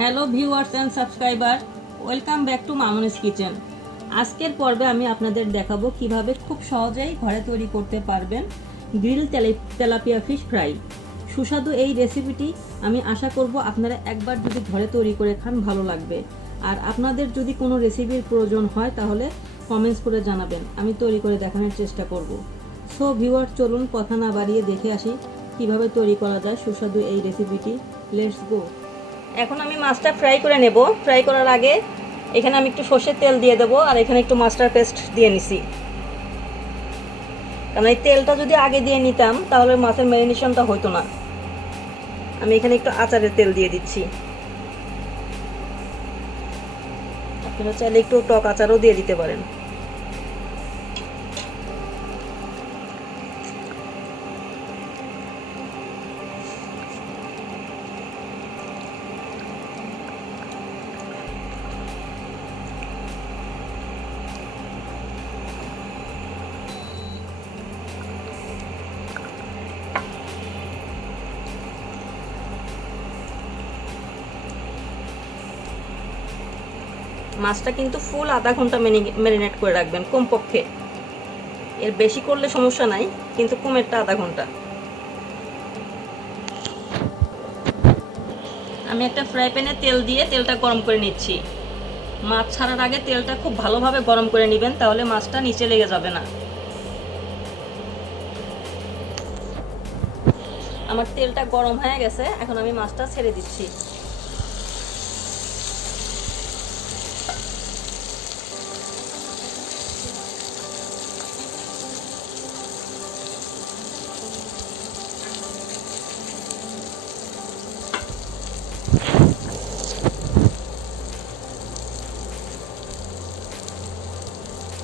Hello viewers and subscriber, welcome back to Mamoni's kitchen. আজকের পর্বে আমি আপনাদের দেখাবো কিভাবে খুব সহজেই ঘরে তৈরি করতে পারবেন গ্রিল তেলাপিয়া ফিশ ফ্রাই। সুস্বাদু এই রেসিপিটি আমি আশা করব আপনারা একবার যদি ঘরে তৈরি করে খান ভালো লাগবে। আর আপনাদের যদি কোনো রেসিপির প্রয়োজন হয় তাহলে কমেন্টস করে জানাবেন, আমি তৈরি করে দেখানোর চেষ্টা করব। সো ভিউয়ার্স, চলুন কথা না বাড়িয়ে দেখে আসি কিভাবে তৈরি করা যায় সুস্বাদু এই রেসিপিটি। Let's go. এখন আমি মাছটা ফ্রাই করে নেব। ফ্রাই করার আগে এখানে আমি একটু সর্ষের তেল দিয়ে দেবো, আর এখানে একটু মাস্টার্ড পেস্ট দিয়ে নিছি। কারণ এই তেলটা যদি আগে দিয়ে নিতাম তাহলে মাছের ম্যারিনেশনটা হতো না। আমি এখানে একটু আচারের তেল দিয়ে দিচ্ছি। আপনারা চাইলে একটু টক আচারও দিয়ে দিতে পারেন। মাছটা কিন্তু ফুল আধা ঘন্টা ম্যারিনেট করে রাখবেন কমপক্ষে। এর বেশি করলে সমস্যা নাই, কিন্তু কমেরটা আধা ঘন্টা। আমি একটা ফ্রাই প্যানে তেল দিয়ে তেলটা গরম করে নিচ্ছি। মাছ ছাড়ার আগে তেলটা খুব ভালোভাবে গরম করে নেবেন, তাহলে মাছটা নিচে লেগে যাবে না। আমার তেলটা গরম হয়ে গেছে, এখন আমি মাছটা ছেড়ে দিচ্ছি।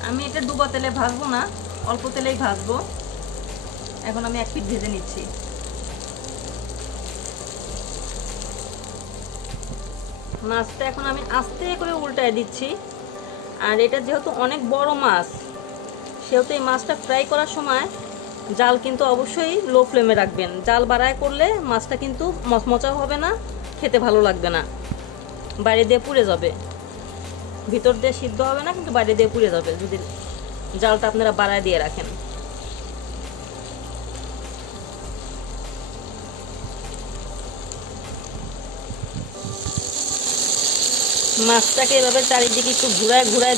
আমি এটা ডুবা তেলে ভাজবো না, অল্প তেলেই ভাজবো। এখন আমি এক পিঠ ভেজে নিচ্ছি। মাছটা এখন আমি আস্তে করে উল্টায় দিচ্ছি। আর এটা যেহেতু অনেক বড় মাছ, সেহেতু এই মাছটা ফ্রাই করার সময় জাল কিন্তু অবশ্যই লো ফ্লেমে রাখবেন। জাল বাড়ায় করলে মাছটা কিন্তু মচমচাও হবে না, খেতে ভালো লাগবে না, বাইরে দিয়ে পুড়ে যাবে। ভিতর দিয়ে সিদ্ধ হবে না, কিন্তু বাইরে দিয়ে পুড়ে যাবে যদি জালটা আপনারা বাড়ায় দিয়ে রাখেন। মাছটাকে এভাবে চারিদিকে একটু ঘুরায় ঘুরায়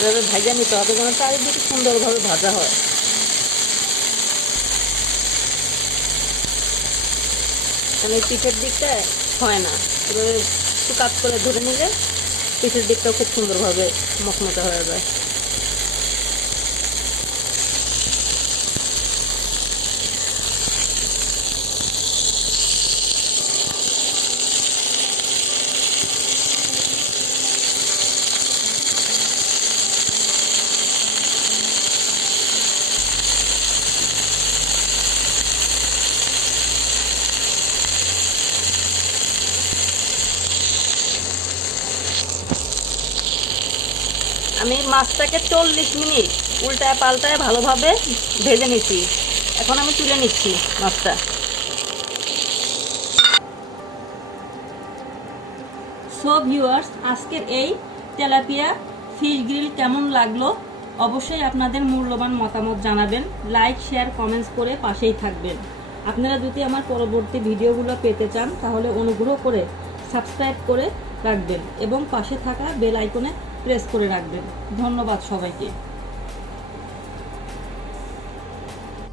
এভাবে ভাজা নিতে হবে, যেন চারিদিকে সুন্দরভাবে ভাজা হয়। কারণ এই পিঠের দিকটা হয় না, এভাবে একটু কাজ করে ধরে নিলে পিঠের দিকটা খুব সুন্দরভাবে মচমচা হয়ে যায়। আমি মাছটাকে 40 মিনিট উল্টায় পাল্টায় ভালোভাবে ভেজে নিচ্ছি। এখন আমি তুলে নিচ্ছি মাছটা। সো ভিউয়ার্স, আজকের এই তেলাপিয়া ফিশ গ্রিল কেমন লাগলো অবশ্যই আপনাদের মূল্যবান মতামত জানাবেন। লাইক, শেয়ার, কমেন্টস করে পাশেই থাকবেন। আপনারা যদি আমার পরবর্তী ভিডিওগুলো পেতে চান তাহলে অনুগ্রহ করে সাবস্ক্রাইব করে রাখবেন এবং পাশে থাকা বেল আইকনে প্রেস করে রাখবেন। ধন্যবাদ সবাইকে।